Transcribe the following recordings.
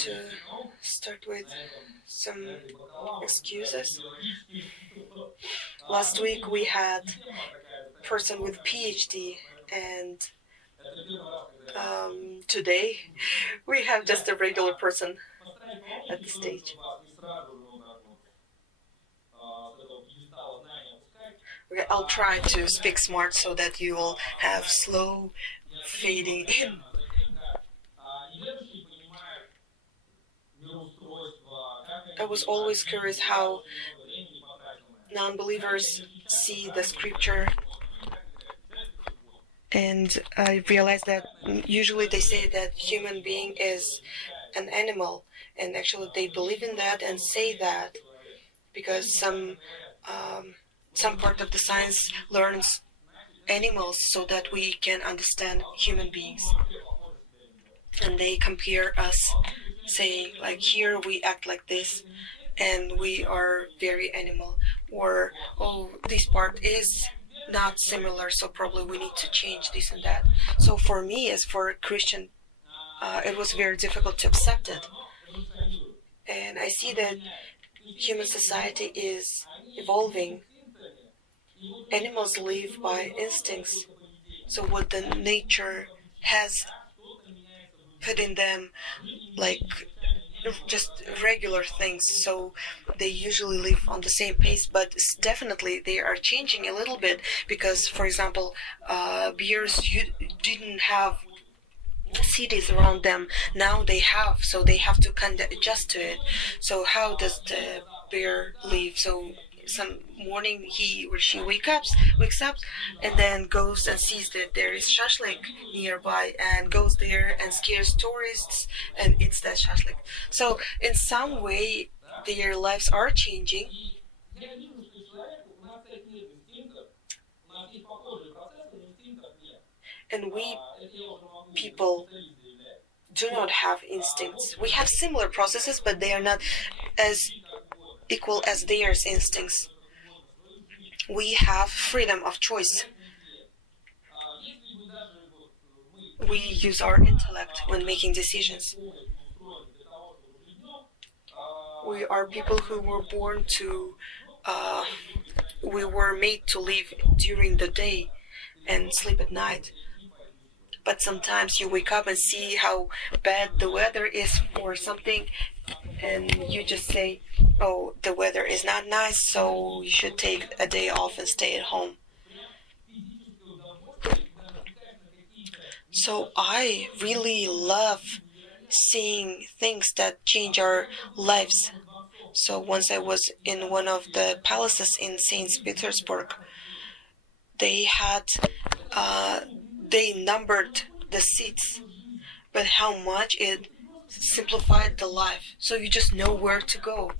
to start with some excuses. Last week we had a person with PhD, and today we have just a regular person at the stage. Okay, I'll try to speak smart so that you will have slow fading in. I was always curious how non-believers see the scripture, and I realized that usually they say that human being is an animal, and actually they believe in that and say that because some part of the science learns animals so that we can understand human beings. And they compare us, saying like, here we act like this and we are very animal, or oh, this part is not similar, so probably we need to change this and that. So for me, as for a Christian, it was very difficult to accept it. And I see that human society is evolving. Animals live by instincts. So what the nature has put in them, like just regular things, so they usually live on the same pace, but definitely they are changing a little bit because, for example, bears didn't have cities around them. Now they have, so they have to kind of adjust to it. So how does the bear live? So some morning he or she wakes up and then goes and sees that there is shashlik nearby and goes there and scares tourists and eats that shashlik. So in some way their lives are changing. And we people do not have instincts. We have similar processes, but they are not as equal as theirs instincts. We have freedom of choice. We use our intellect when making decisions. We are people who were born to, we were made to live during the day and sleep at night. But sometimes you wake up and see how bad the weather is or something, and you just say, oh, the weather is not nice, so you should take a day off and stay at home. So I really love seeing things that change our lives. So once I was in one of the palaces in St. Petersburg, they had they numbered the seats, but how much it simplified the life. So you just know where to go.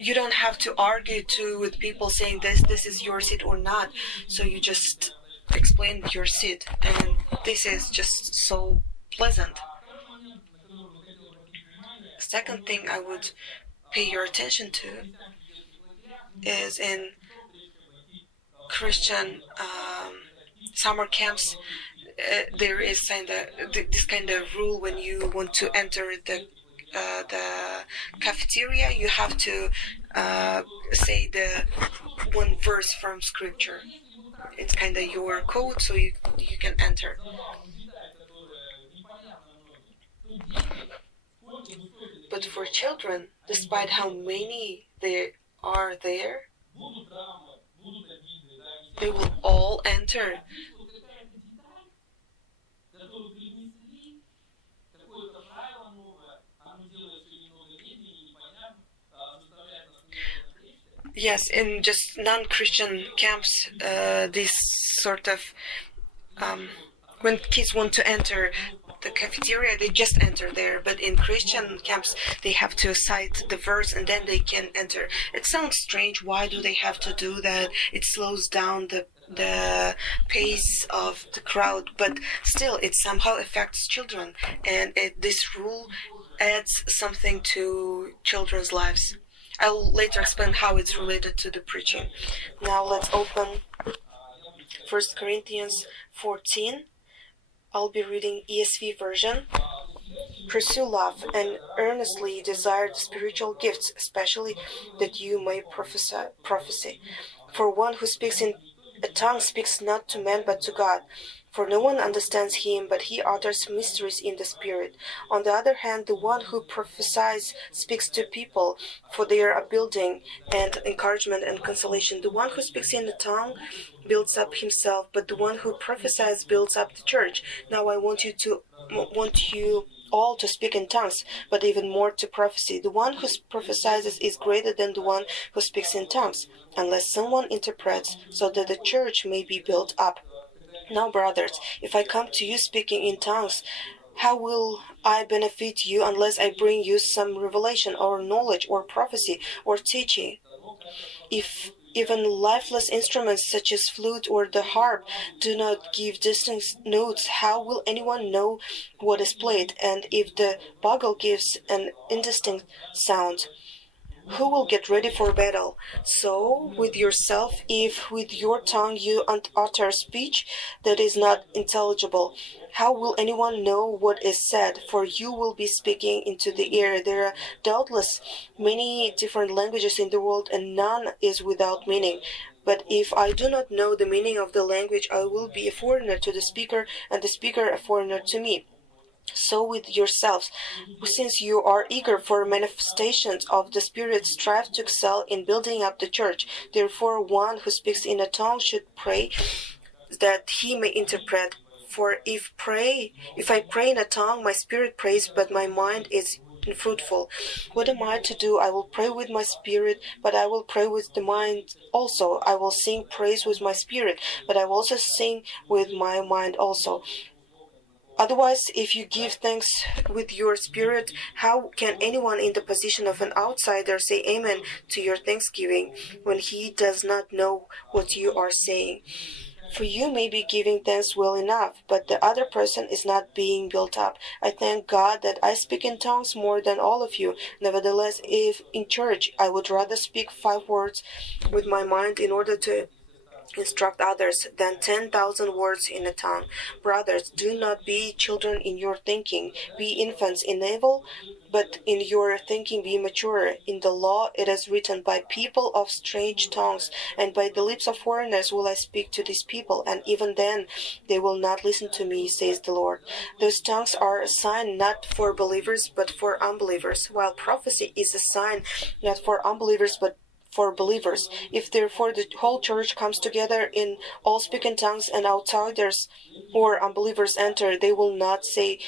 You don't have to argue with people saying this is your seat or not. So you just explain your seat, and this is just so pleasant. Second thing I would pay your attention to is in Christian summer camps, there is this kind of rule: when you want to enter the cafeteria, you have to say the one verse from scripture. It's kind of your code, so you can enter. But for children, despite how many there are there, they will all enter. Yes, in just non-Christian camps, this sort of when kids want to enter the cafeteria, they just enter there. But in Christian camps, they have to cite the verse and then they can enter. It sounds strange. Why do they have to do that? It slows down the pace of the crowd, but still, it somehow affects children, and this rule adds something to children's lives. I'll later explain how it's related to the preaching. Now let's open 1 Corinthians 14. I'll be reading ESV version. Pursue love and earnestly desire the spiritual gifts, especially that you may prophecy. For one who speaks in a tongue speaks not to man but to God. For no one understands him, but he utters mysteries in the Spirit. On the other hand, the one who prophesies speaks to people for their upbuilding and encouragement and consolation. The one who speaks in the tongue builds up himself, but the one who prophesies builds up the church. Now I want you all to speak in tongues, but even more to prophecy. The one who prophesies is greater than the one who speaks in tongues, unless someone interprets, so that the church may be built up. Now, brothers, if I come to you speaking in tongues, how will I benefit you unless I bring you some revelation or knowledge or prophecy or teaching? If even lifeless instruments such as flute or the harp do not give distinct notes, how will anyone know what is played? And if the bugle gives an indistinct sound, who will get ready for battle? So with yourself, if with your tongue you utter speech that is not intelligible, how will anyone know what is said? For you will be speaking into the air. There are doubtless many different languages in the world, and none is without meaning. But if I do not know the meaning of the language, I will be a foreigner to the speaker, and the speaker a foreigner to me. So with yourselves, since you are eager for manifestations of the Spirit, strive to excel in building up the church. Therefore, one who speaks in a tongue should pray that he may interpret. For if I pray in a tongue, my spirit prays, but my mind is unfruitful. What am I to do? I will pray with my spirit, but I will pray with the mind also. I will sing praise with my spirit, but I will also sing with my mind also. Otherwise, if you give thanks with your spirit, how can anyone in the position of an outsider say amen to your thanksgiving when he does not know what you are saying? For you may be giving thanks well enough, but the other person is not being built up. I thank God that I speak in tongues more than all of you. Nevertheless, if in church I would rather speak 5 words with my mind in order to instruct others than 10,000 words in a tongue. Brothers, do not be children in your thinking. Be infants in evil, but in your thinking be mature. In the law it is written, by people of strange tongues, and by the lips of foreigners will I speak to these people, and even then they will not listen to me, says the Lord. Those tongues are a sign not for believers, but for unbelievers, while prophecy is a sign not for unbelievers, but for believers. If therefore the whole church comes together in all speak in tongues, and outsiders or unbelievers enter, they will not say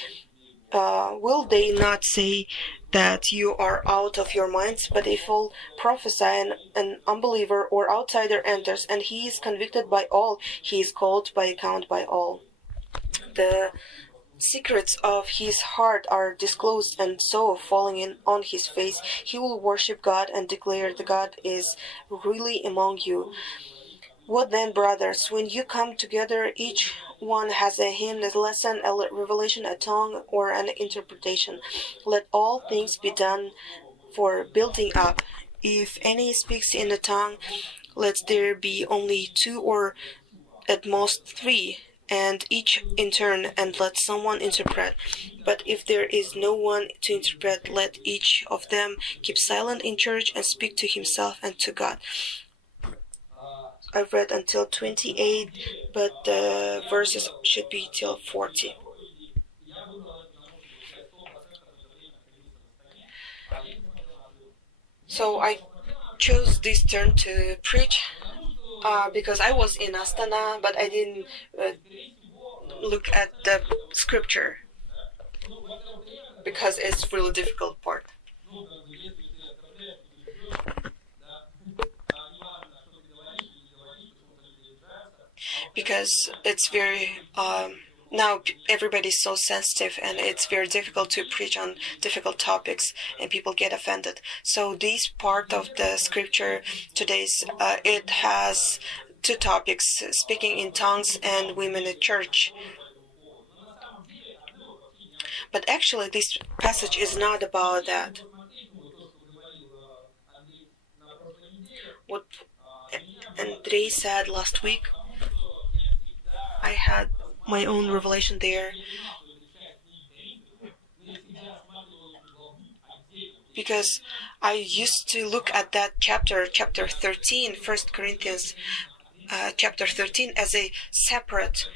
that you are out of your minds? But if all prophesy and an unbeliever or outsider enters, and he is convicted by all, he is called by account by all. The secrets of his heart are disclosed, and so, falling on his face, he will worship God and declare that God is really among you. What then, brothers? When you come together, each one has a hymn, a lesson, a revelation, a tongue, or an interpretation. Let all things be done for building up. If any speaks in a tongue, let there be only 2 or at most 3, and each in turn, and let someone interpret. But if there is no one to interpret, let each of them keep silent in church and speak to himself and to God. I've read until 28, but the verses should be till 40. So I chose this turn to preach because I was in Astana, but I didn't look at the scripture because it's really difficult part. Because it's very now everybody's so sensitive, and it's very difficult to preach on difficult topics, and people get offended. So this part of the scripture today's it has 2 topics: speaking in tongues and women in church. But actually this passage is not about that. What Andrei said last week, I had my own revelation there, because I used to look at that chapter 13, 1 Corinthians chapter 13, as a separate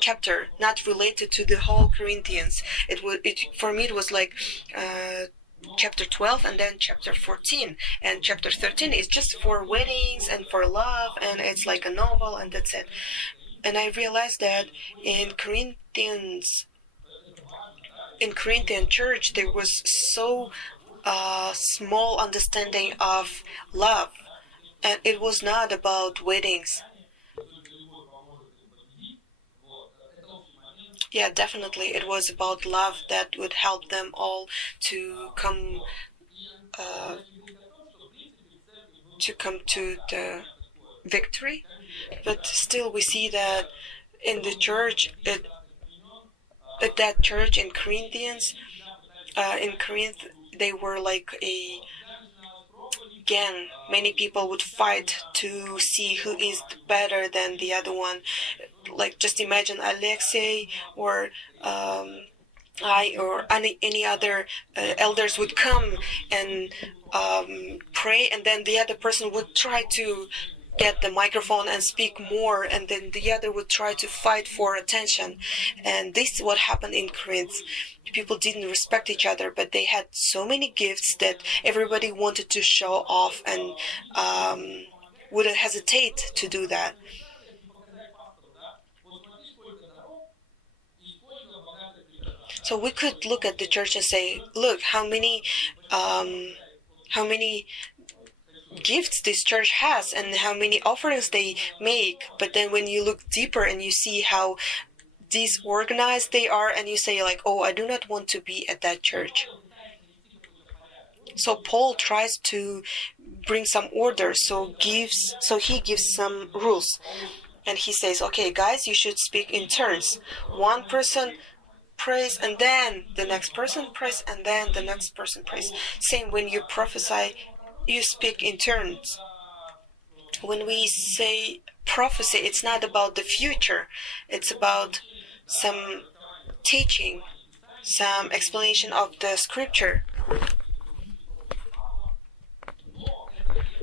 chapter, not related to the whole Corinthians. For me it was like chapter 12 and then chapter 14, and chapter 13 is just for weddings and for love, and it's like a novel, and that's it. And I realized that in Corinthian church there was so small understanding of love, and it was not about weddings. Yeah, definitely. It was about love that would help them all to come to the victory. But still, we see that in the church, at that church in Corinthians, in Corinth, they were like again, many people would fight to see who is better than the other one. Like, just imagine Alexei or I or any other elders would come and pray, and then the other person would try to get the microphone and speak more, and then the other would try to fight for attention. And this is what happened in Corinth. People didn't respect each other, but they had so many gifts that everybody wanted to show off and wouldn't hesitate to do that. So we could look at the church and say, look, how many gifts this church has and how many offerings they make. But then when you look deeper and you see how disorganized they are, and you say like, oh, I do not want to be at that church. So Paul tries to bring some order, so he gives some rules. And he says, okay, guys, you should speak in turns. One person prays, and then the next person prays, and then the next person prays. Same when you prophesy, you speak in turns. When we say prophecy, it's not about the future. It's about some teaching, some explanation of the scripture,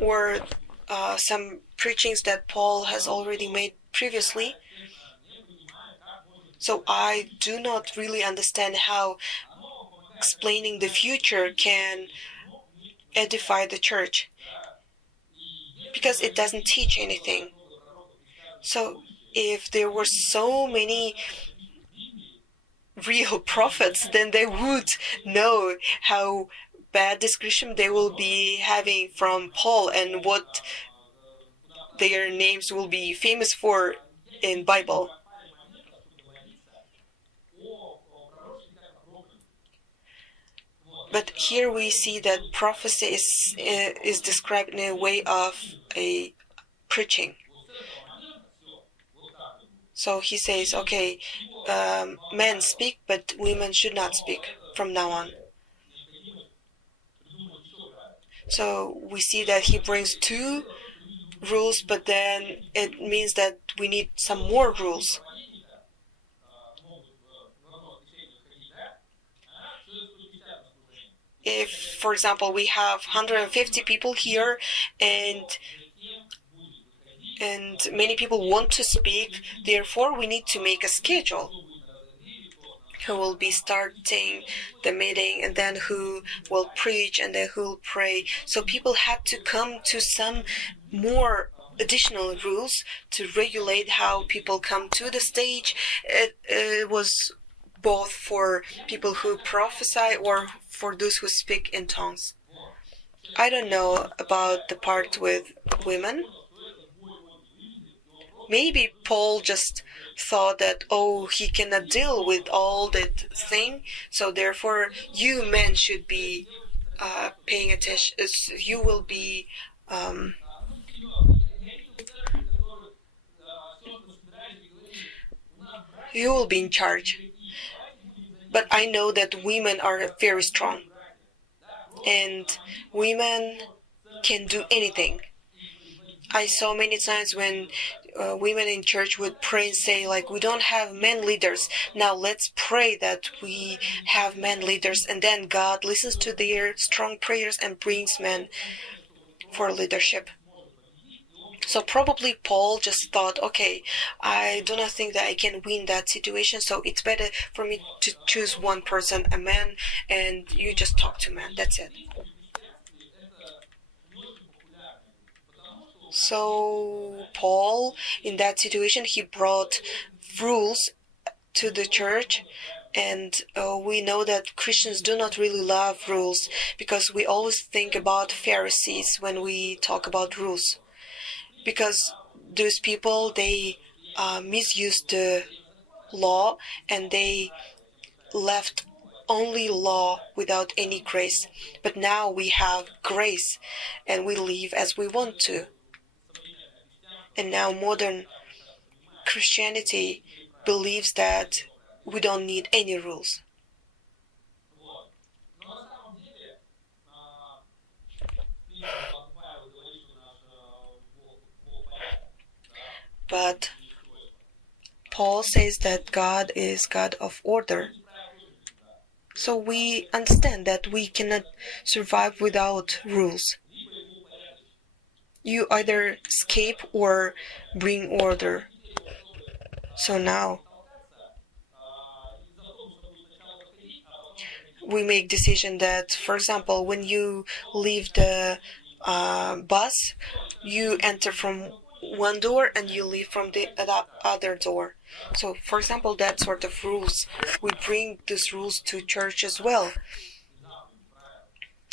or some preachings that Paul has already made previously. So I do not really understand how explaining the future can edify the church, because it doesn't teach anything. So if there were so many real prophets, then they would know how bad description they will be having from Paul and what their names will be famous for in Bible. But here we see that prophecy is described in a way of a preaching. So he says, okay, men speak, but women should not speak from now on. So we see that he brings 2 rules, but then it means that we need some more rules. If, for example, we have 150 people here and many people want to speak, therefore we need to make a schedule. Who will be starting the meeting, and then who will preach, and then who will pray. So people had to come to some more additional rules to regulate how people come to the stage. It was both for people who prophesy or for those who speak in tongues. I don't know about the part with women. Maybe Paul just thought that, oh, he cannot deal with all that thing, so therefore you men should be paying attention. You will be in charge. But I know that women are very strong, and women can do anything. I saw many times when women in church would pray and say, like, we don't have men leaders. Now let's pray that we have men leaders. And then God listens to their strong prayers and brings men for leadership. So probably Paul just thought, okay, I do not think that I can win that situation, so it's better for me to choose one person, a man, and you just talk to man. That's it. So Paul, in that situation, he brought rules to the church, and we know that Christians do not really love rules because we always think about Pharisees when we talk about rules. Because those people, they misused the law and they left only law without any grace. But now we have grace and we live as we want to. And now modern Christianity believes that we don't need any rules. But Paul says that God is God of order. So we understand that we cannot survive without rules. You either escape or bring order. So now we make decision that, for example, when you leave the bus, you enter from one door and you leave from the other door. So, for example, that sort of rules, we bring these rules to church as well.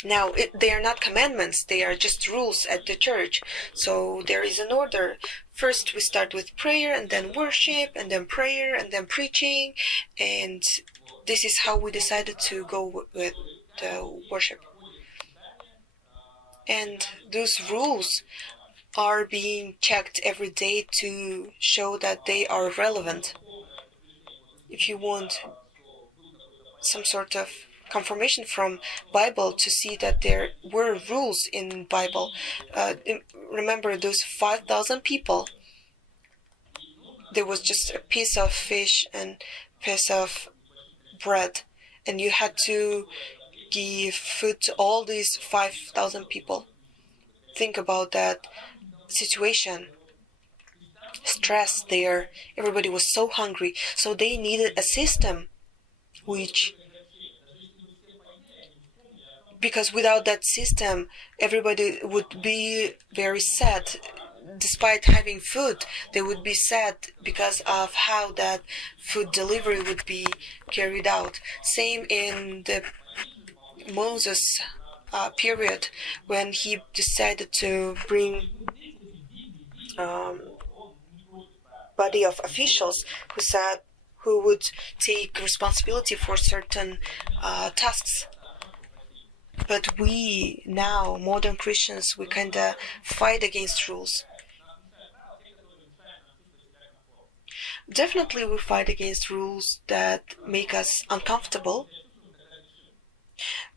Now, they are not commandments, they are just rules at the church. So there is an order. First we start with prayer and then worship and then prayer and then preaching, and this is how we decided to go with the worship. And those rules are being checked every day to show that they are relevant. If you want some sort of confirmation from Bible to see that there were rules in Bible, remember those 5,000 people, there was just a piece of fish and piece of bread, and you had to give food to all these 5,000 people. Think about that situation. Stress there, everybody was so hungry, so they needed a system which, because without that system everybody would be very sad. Despite having food, they would be sad because of how that food delivery would be carried out. Same in the Moses period, when he decided to bring body of officials who would take responsibility for certain tasks. But we now, modern Christians, we kind of fight against rules. Definitely we fight against rules that make us uncomfortable.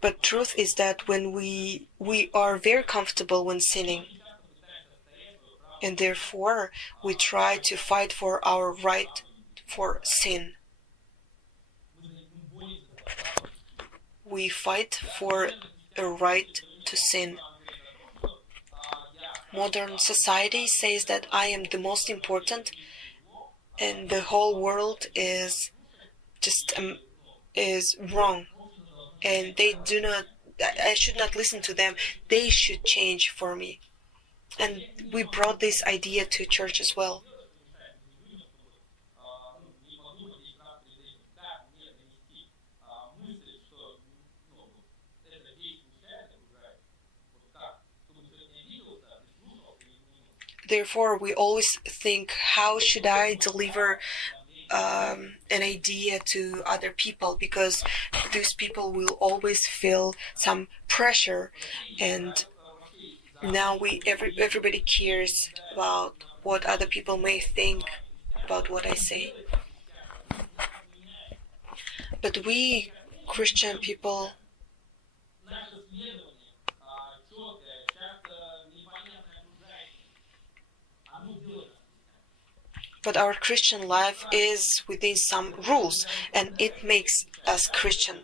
But truth is that when we are very comfortable when sinning, and therefore we try to fight for our right for sin. We fight for a right to sin. Modern society says that I am the most important, and the whole world is just is wrong, and they do not. I should not listen to them. They should change for me. And we brought this idea to church as well. Therefore, we always think, how should I deliver an idea to other people, because those people will always feel some pressure, and now everybody cares about what other people may think about what I say. But we Christian people, But our Christian life is within some rules, and it makes us Christian.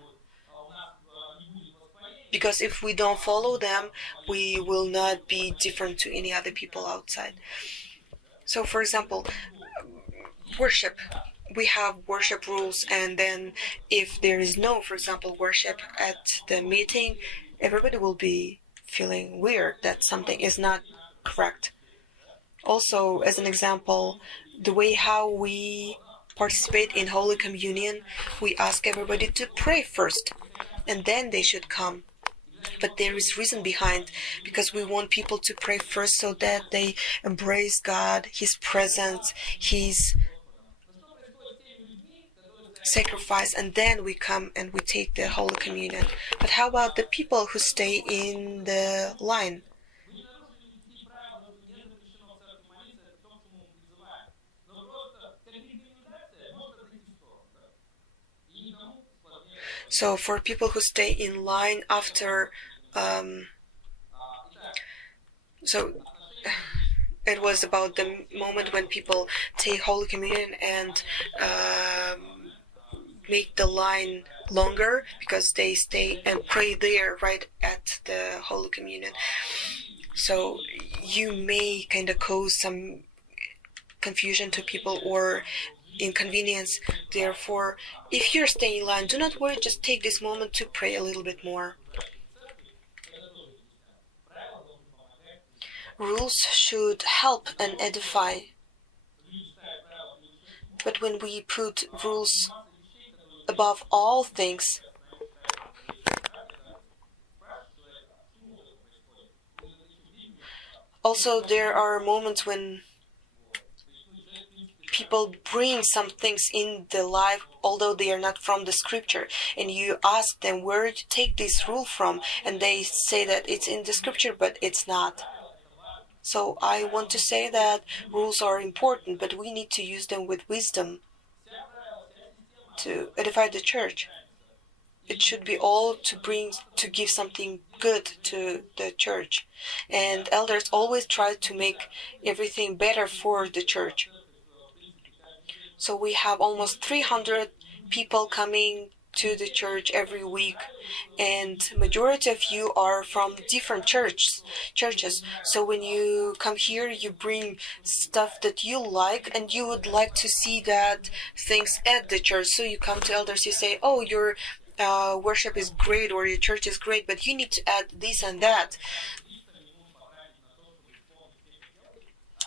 Because if we don't follow them, we will not be different to any other people outside. So, for example, worship. We have worship rules, and then if there is no, for example, worship at the meeting, everybody will be feeling weird that something is not correct. Also, as an example, the way how we participate in Holy Communion, we ask everybody to pray first, and then they should come. But there is reason behind, because we want people to pray first so that they embrace God, His presence, His sacrifice, and then we come and we take the Holy Communion. But how about the people who stay in the line? So for people who stay in line after, so it was about the moment when people take Holy Communion and make the line longer because they stay and pray there right at the Holy Communion. So you may kind of cause some confusion to people or inconvenience. Therefore, if you're staying in line, do not worry, just take this moment to pray a little bit more. Rules should help and edify. But when we put rules above all things, also there are moments when people bring some things in the life, although they are not from the scripture, and you ask them where to take this rule from, and they say that it's in the scripture, but it's not. So I want to say that rules are important, but we need to use them with wisdom to edify the church. It should be all to give something good to the church. And elders always try to make everything better for the church. So we have almost 300 people coming to the church every week, and majority of you are from different churches. So when you come here, you bring stuff that you like, and you would like to see that things at the church. So you come to elders, you say, oh, your worship is great, or your church is great, but you need to add this and that.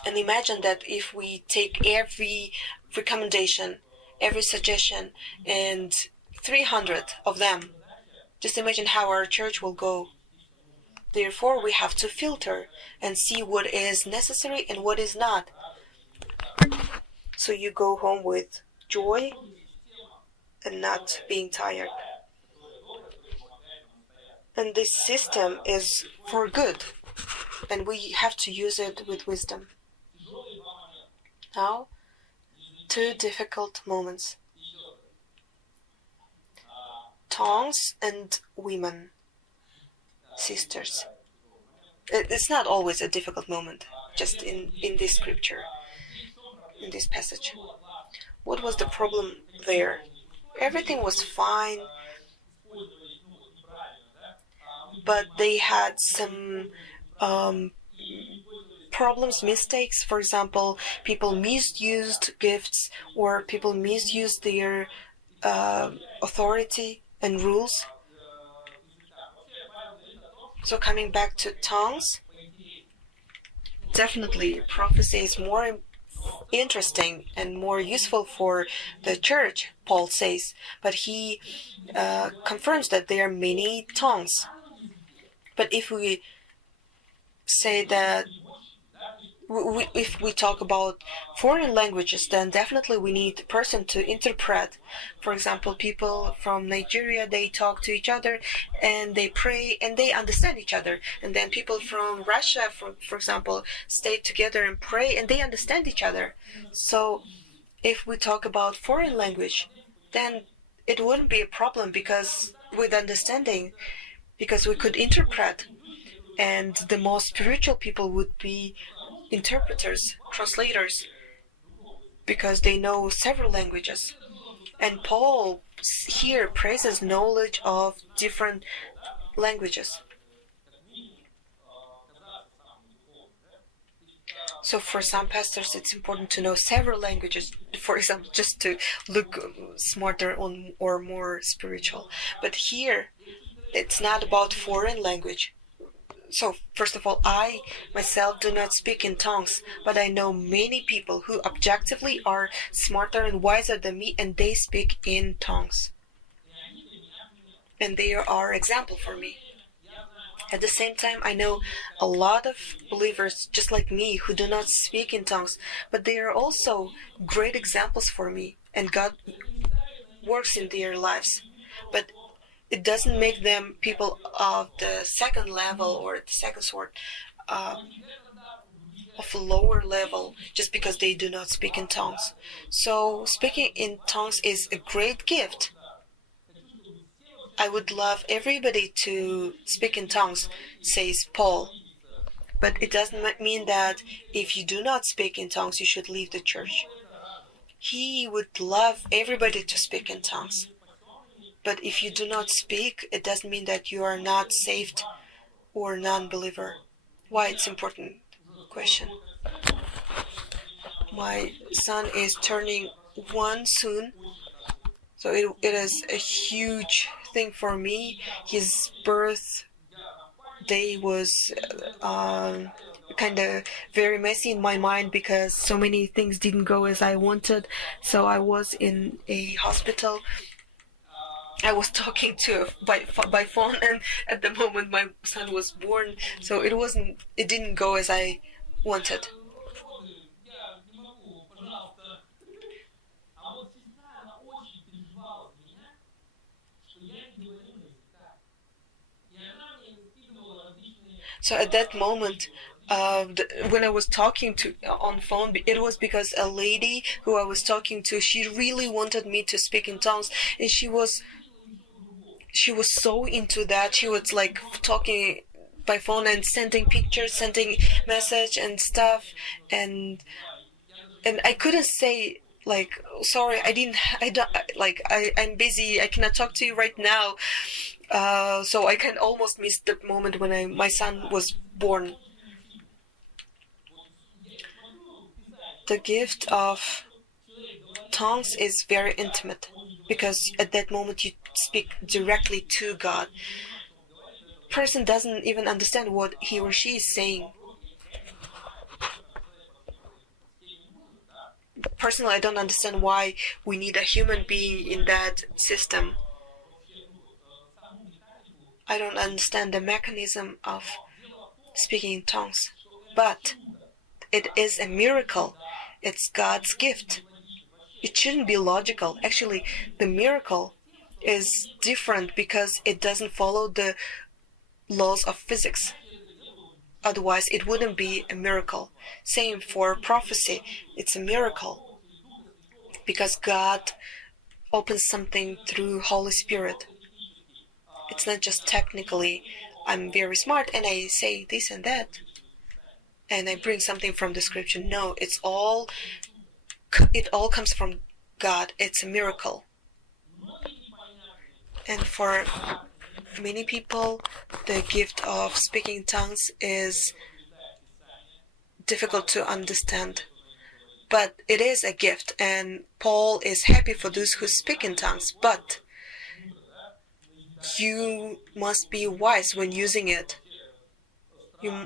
And imagine that if we take every recommendation, every suggestion, and 300 of them, just imagine how our church will go. Therefore, we have to filter and see what is necessary and what is not. So you go home with joy and not being tired. And this system is for good, and we have to use it with wisdom. Now, 2 difficult moments. Tongues and women, sisters. It's not always a difficult moment, just in this scripture, in this passage. What was the problem there? Everything was fine, but they had some problems, mistakes. For example, people misused gifts, or people misused their authority and rules. So coming back to tongues, definitely prophecy is more interesting and more useful for the church, Paul says, but he confirms that there are many tongues. But if we say that if we talk about foreign languages, then definitely we need a person to interpret. For example, people from Nigeria, they talk to each other and they pray and they understand each other. And then people from Russia, for example, stay together and pray and they understand each other. So if we talk about foreign language, then it wouldn't be a problem because with understanding, because we could interpret. And the most spiritual people would be interpreters, translators, because they know several languages. And Paul here praises knowledge of different languages. So for some pastors, it's important to know several languages, for example, just to look smarter or more spiritual. But here, it's not about foreign language. So, first of all, I myself do not speak in tongues, but I know many people who objectively are smarter and wiser than me, and they speak in tongues. And they are example for me. At the same time, I know a lot of believers just like me who do not speak in tongues, but they are also great examples for me, and God works in their lives. But it doesn't make them people of the second level or the second sort of a lower level just because they do not speak in tongues. So speaking in tongues is a great gift. I would love everybody to speak in tongues, says Paul. But it doesn't mean that if you do not speak in tongues, you should leave the church. He would love everybody to speak in tongues. But if you do not speak, it doesn't mean that you are not saved or non-believer. Why it's important question. My son is turning 1 soon, so it is a huge thing for me. His birthday was kind of very messy in my mind because so many things didn't go as I wanted. So I was in a hospital. I was talking to by phone, and at the moment my son was born, so it didn't go as I wanted. So at that moment, when I was talking to on phone, it was because a lady who I was talking to, she really wanted me to speak in tongues, and she was so into that. She was like talking by phone and sending pictures, sending message and stuff, and I couldn't say like, sorry, I'm busy, I cannot talk to you right now. So I can almost miss the moment when my son was born. The gift of tongues is very intimate because at that moment you speak directly to God. Person doesn't even understand what he or she is saying. Personally, I don't understand why we need a human being in that system. I don't understand the mechanism of speaking in tongues. But it is a miracle. It's God's gift. It shouldn't be logical. Actually, the miracle is different because it doesn't follow the laws of physics. Otherwise, it wouldn't be a miracle. Same for prophecy. It's a miracle because God opens something through Holy Spirit. It's not just technically, I'm very smart and I say this and that, and I bring something from the scripture. No, it all comes from God. It's a miracle. And for many people, the gift of speaking tongues is difficult to understand. But it is a gift, and Paul is happy for those who speak in tongues. But you must be wise when using it.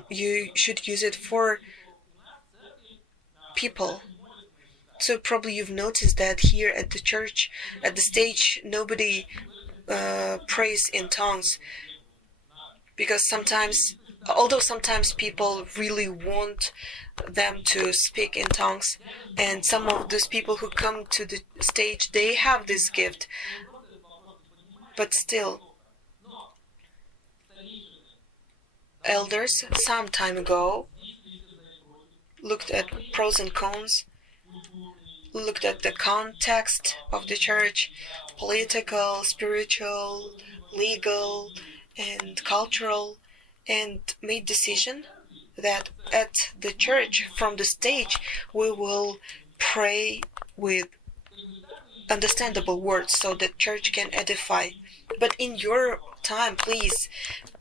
You should use it for people. So probably you've noticed that here at the church, at the stage, nobody prays in tongues, because although sometimes people really want them to speak in tongues, and some of those people who come to the stage, they have this gift, but still, elders some time ago looked at pros and cons, looked at the context of the church, political, spiritual, legal, and cultural, and made decision that at the church, from the stage, we will pray with understandable words so the church can edify. But in your time, please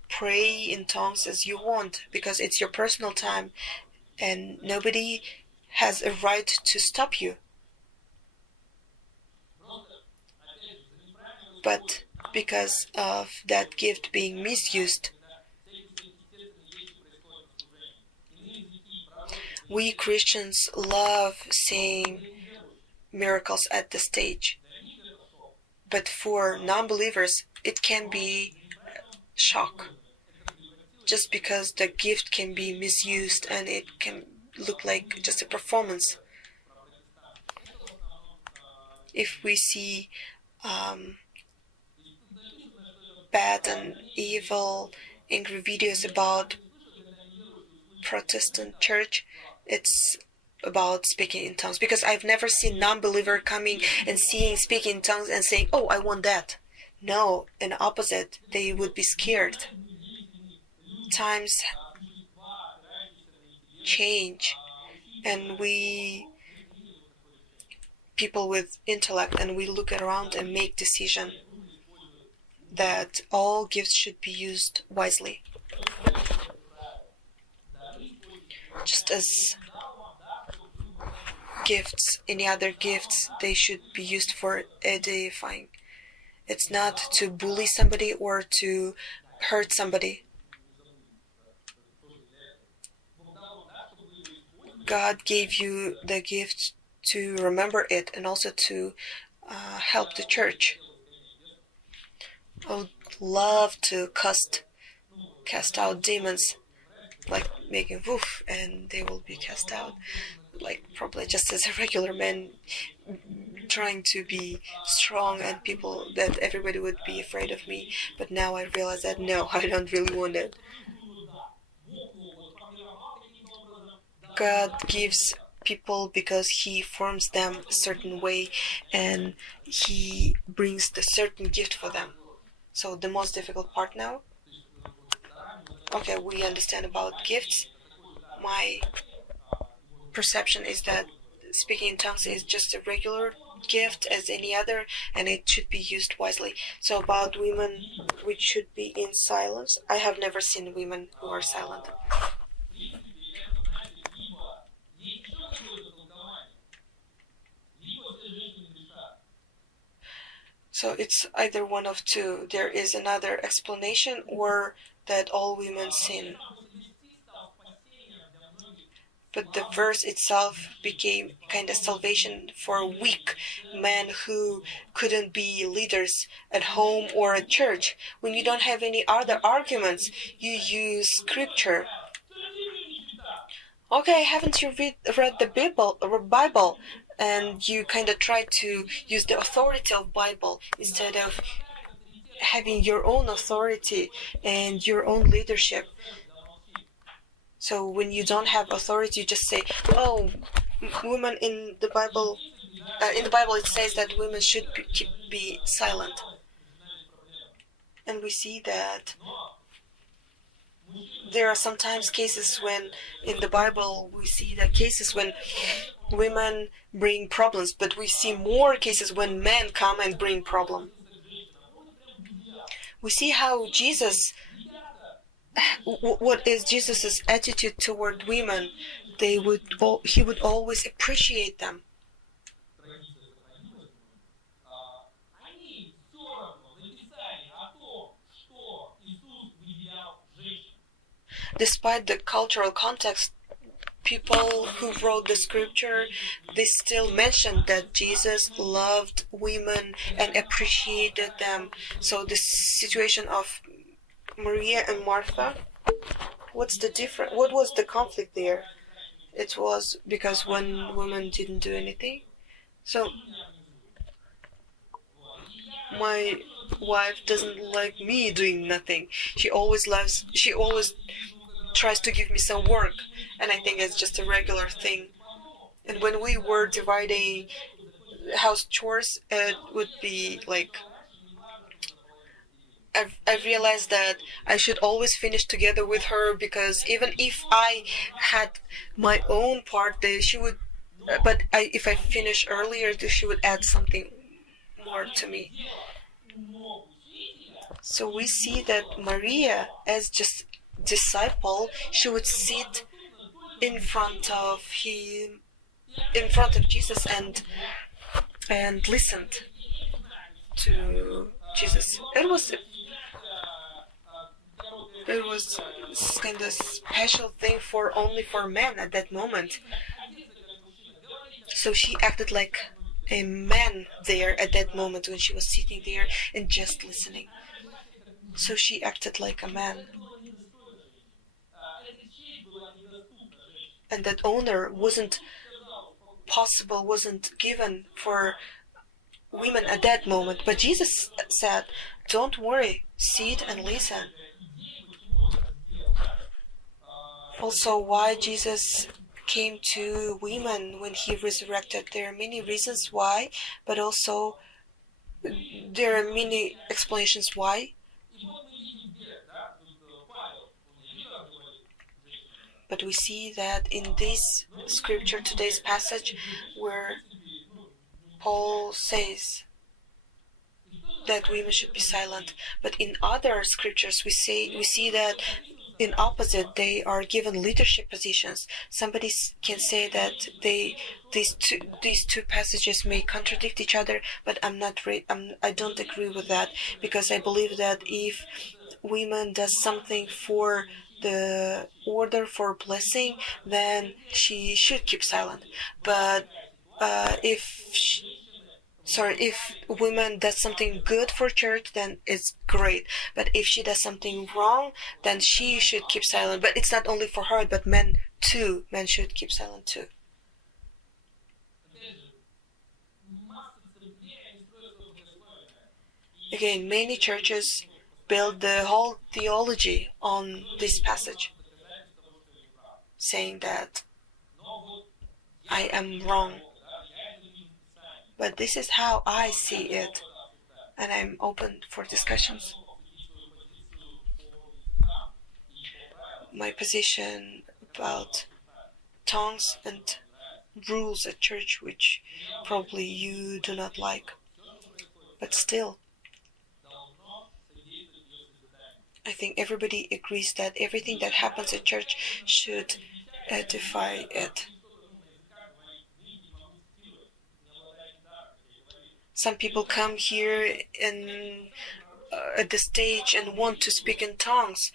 pray in tongues as you want, because it's your personal time and nobody has a right to stop you. But because of that gift being misused, we Christians love seeing miracles at the stage. But for non-believers, it can be shock. Just because the gift can be misused and it can look like just a performance. If we see bad and evil, angry videos about Protestant church, it's about speaking in tongues, because I've never seen non-believer coming and speaking in tongues and saying, oh, I want that. No, in the opposite, they would be scared. Times change, and we people with intellect, and we look around and make decision that all gifts should be used wisely. Just as gifts, any other gifts, they should be used for edifying. It's not to bully somebody or to hurt somebody. God gave you the gift to remember it and also to help the church. I would love to cast out demons, like making woof and they will be cast out, like probably just as a regular man trying to be strong and people that everybody would be afraid of me. But now I realize that no, I don't really want it. God gives people because He forms them a certain way and He brings the certain gift for them. So the most difficult part now, okay, we understand about gifts. My perception is that speaking in tongues is just a regular gift as any other, and it should be used wisely. So about women which should be in silence, I have never seen women who are silent. So it's either one of two. There is another explanation, or that all women sin. But the verse itself became kind of salvation for weak men who couldn't be leaders at home or at church. When you don't have any other arguments, you use scripture. Okay, haven't you read the Bible? And you kind of try to use the authority of Bible instead of having your own authority and your own leadership. So when you don't have authority, you just say, oh, women in the Bible it says that women should be silent. And we see that there are sometimes cases when in the Bible we see the cases when women bring problems, but we see more cases when men come and bring problem. We see how what is Jesus's attitude toward women. He would always appreciate them. Despite the cultural context, people who wrote the scripture, they still mentioned that Jesus loved women and appreciated them. So the situation of Maria and Martha, what's the difference? What was the conflict there? It was because one woman didn't do anything. So my wife doesn't like me doing nothing. She always tries to give me some work, and I think it's just a regular thing. And when we were dividing house chores, it would be like I realized that I should always finish together with her, because even if I had my own part, she would but if I finish earlier, she would add something more to me. So we see that Maria, as just disciple, she would sit in front of Jesus and listened to Jesus. It was kind of special thing for only for men at that moment. So she acted like a man there at that moment when she was sitting there and just listening. So she acted like a man. And that honor wasn't possible, wasn't given for women at that moment. But Jesus said, don't worry, sit and listen. Also, why Jesus came to women when he resurrected, there are many reasons why, but also there are many explanations why. But we see that in this scripture, today's passage, where Paul says that women should be silent, but in other scriptures we see that in opposite, they are given leadership positions. Somebody can say that these two passages may contradict each other, but I don't agree with that, because I believe that if women does something for the order, for blessing, then she should keep silent. But if women does something good for church, then it's great. But if she does something wrong, then she should keep silent. But it's not only for her, but men too. Men should keep silent too. Again, many churches build the whole theology on this passage, saying that I am wrong. But this is how I see it, and I'm open for discussions. My position about tongues and rules at church, which probably you do not like, but still, I think everybody agrees that everything that happens at church should edify it. Some people come here and at the stage and want to speak in tongues.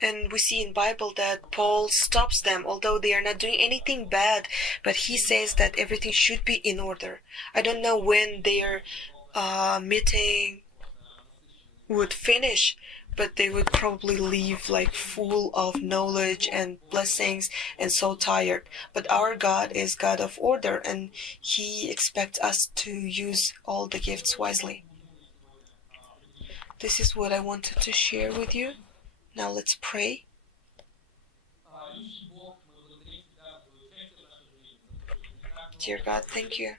And we see in Bible that Paul stops them, although they are not doing anything bad, but he says that everything should be in order. I don't know when their meeting would finish, but they would probably leave like full of knowledge and blessings and so tired. But our God is God of order, and he expects us to use all the gifts wisely. This is what I wanted to share with you. Now let's pray. Dear God, thank you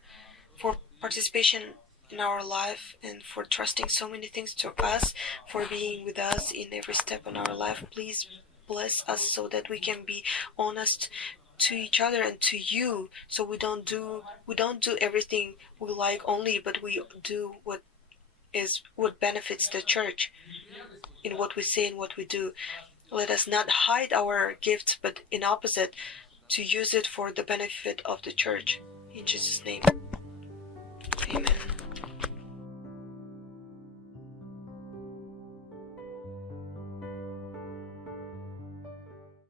for participation in our life and for trusting so many things to us, for being with us in every step in our life. Please bless us so that we can be honest to each other and to you, so we don't do everything we like only, but we do what benefits the church in what we say and what we do. Let us not hide our gifts, but in opposite, to use it for the benefit of the church. In Jesus' name, amen.